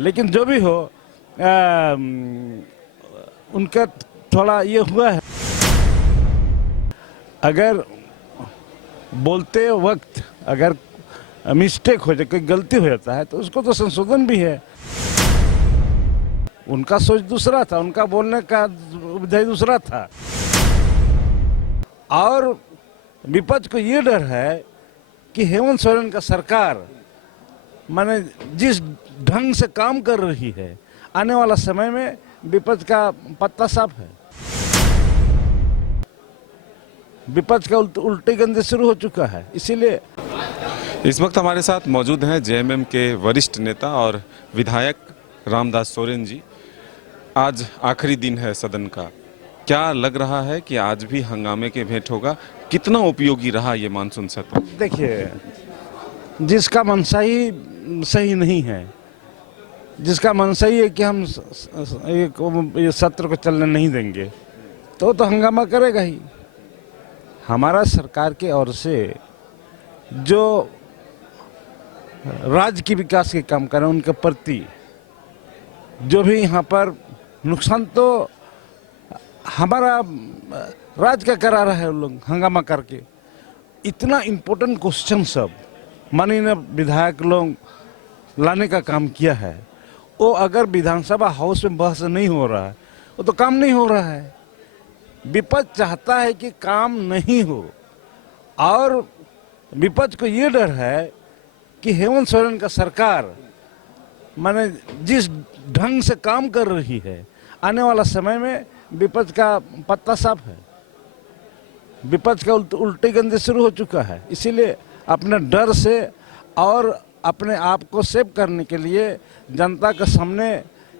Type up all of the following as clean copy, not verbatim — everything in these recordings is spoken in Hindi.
लेकिन जो भी हो उनका थोड़ा ये हुआ है, अगर बोलते वक्त अगर मिस्टेक हो जाए, कोई गलती हो जाता है तो उसको तो संशोधन भी है। उनका सोच दूसरा था, उनका बोलने का विधेय दूसरा था, और विपक्ष को ये डर है कि हेमंत सोरेन का सरकार माने जिस ढंग से काम कर रही है, आने वाला समय में विपक्ष का पत्ता साफ है। विपक्ष का उल्टे गंदे शुरू हो चुका है। इसीलिए इस वक्त हमारे साथ मौजूद हैं जेएमएम के वरिष्ठ नेता और विधायक रामदास सोरेन जी। आज आखिरी दिन है सदन का, क्या लग रहा है कि आज भी हंगामे के भेंट होगा? कितना उपयोगी रहा ये मानसून सत्र? देखिए, जिसका मनसा ही सही नहीं है, जिसका मनसा ही है कि हम ये सत्र को चलने नहीं देंगे, तो हंगामा करेगा ही। हमारा सरकार के ओर से जो राज्य की विकास के काम करें, उनके प्रति जो भी यहाँ पर नुकसान तो हमारा राज्य का करा रहा है, लोग हंगामा करके। इतना इम्पोर्टेंट क्वेश्चन सब माननीय विधायक लोग लाने का काम किया है, वो अगर विधानसभा हाउस में बहस नहीं हो रहा है, वो तो काम नहीं हो रहा है। विपक्ष चाहता है कि काम नहीं हो, और विपक्ष को ये डर है कि हेमंत सोरेन का सरकार माने जिस ढंग से काम कर रही है, आने वाला समय में विपक्ष का पत्ता साफ है। विपक्ष का उल्टे गंदे शुरू हो चुका है। इसीलिए अपने डर से और अपने आप को सेव करने के लिए जनता के सामने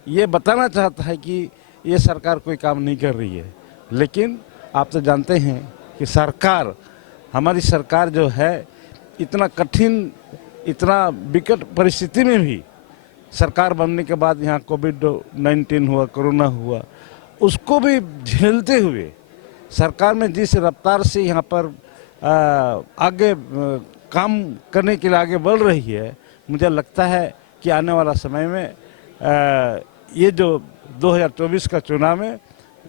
ये बताना चाहता है कि ये सरकार कोई काम नहीं कर रही है। लेकिन आप तो जानते हैं कि सरकार, हमारी सरकार जो है, इतना कठिन, इतना विकट परिस्थिति में भी सरकार बनने के बाद यहाँ कोविड-19 हुआ, कोरोना हुआ, उसको भी झेलते हुए सरकार में जिस रफ्तार से यहाँ पर आगे काम करने के लिए आगे बढ़ रही है, मुझे लगता है कि आने वाला समय में ये जो 2024 का चुनाव में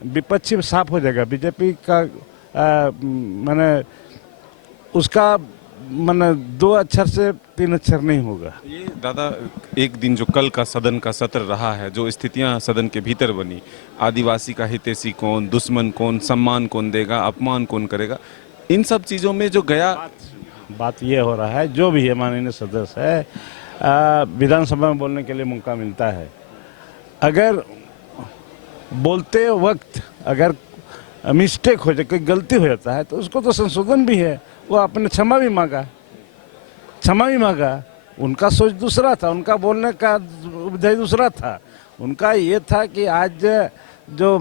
विपक्षी साफ हो जाएगा। बीजेपी का माने उसका माने 2 अक्षर से 3 अक्षर नहीं होगा। ये दादा, एक दिन जो कल का सदन का सत्र रहा है, जो स्थितियां सदन के भीतर बनी, आदिवासी का हितैषी कौन, दुश्मन कौन, सम्मान कौन देगा, अपमान कौन करेगा, इन सब चीज़ों में जो गया बात ये हो रहा है, जो भी है माननीय सदस्य है, विधानसभा में बोलने के लिए मौका मिलता है। अगर बोलते वक्त अगर मिस्टेक हो जाए, कोई गलती हो जाता है, तो उसको तो संशोधन भी है। वो आपने क्षमा भी मांगा। उनका सोच दूसरा था, उनका बोलने का विधेय दूसरा था। उनका ये था कि आज जो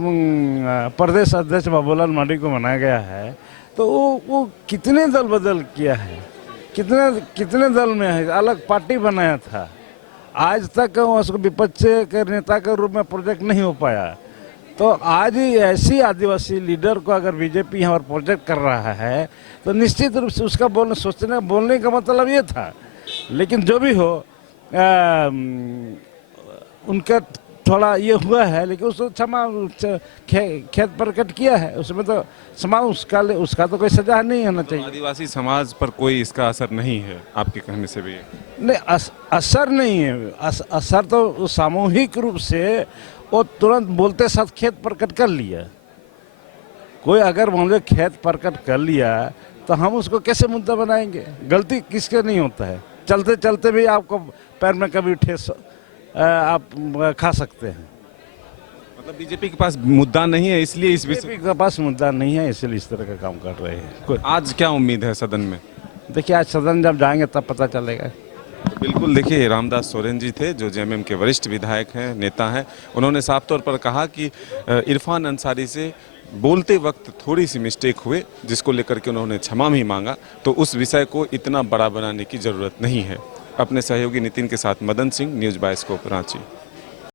प्रदेश अध्यक्ष बाबूलाल मरांडी को बनाया गया है, तो वो कितने दल बदल किया है, कितने दल में है, अलग पार्टी बनाया था। आज तक उसको विपक्ष के नेता के रूप में प्रोजेक्ट नहीं हो पाया। तो आज ऐसी आदिवासी लीडर को अगर बीजेपी यहाँ पर प्रोजेक्ट कर रहा है, तो निश्चित रूप से उसका बोलने का मतलब ये था। लेकिन जो भी हो उनका थोड़ा ये हुआ है, लेकिन उसको क्षमा खेत प्रकट किया है, उसमें तो क्षमा उसका तो कोई सजा नहीं होना चाहिए। आदिवासी समाज पर कोई इसका असर नहीं है आपके कहने से भी? नहीं, असर नहीं है। असर तो सामूहिक रूप से वो तुरंत बोलते साथ खेत प्रकट कर लिया। कोई अगर मान लो खेत प्रकट कर लिया, तो हम उसको कैसे मुद्दा बनाएंगे? गलती किसके नहीं होता है, चलते चलते भी आपको पैर में कभी ठेस आप खा सकते हैं। मतलब बीजेपी के पास मुद्दा नहीं है, इसलिए इस विषय के पास मुद्दा नहीं है, इसलिए इस तरह का काम कर रहे हैं। आज क्या उम्मीद है सदन में? देखिए, आज सदन जब जाएंगे तब पता चलेगा। बिल्कुल, देखिए, रामदास सोरेन जी थे जो जेएमएम के वरिष्ठ विधायक हैं, नेता हैं। उन्होंने साफ तौर पर कहा कि इरफान अंसारी से बोलते वक्त थोड़ी सी मिस्टेक हुए, जिसको लेकर के उन्होंने क्षमा भी मांगा, तो उस विषय को इतना बड़ा बनाने की ज़रूरत नहीं है। अपने सहयोगी नितिन के साथ मदन सिंह, न्यूज़ बाइस्कोप, रांची।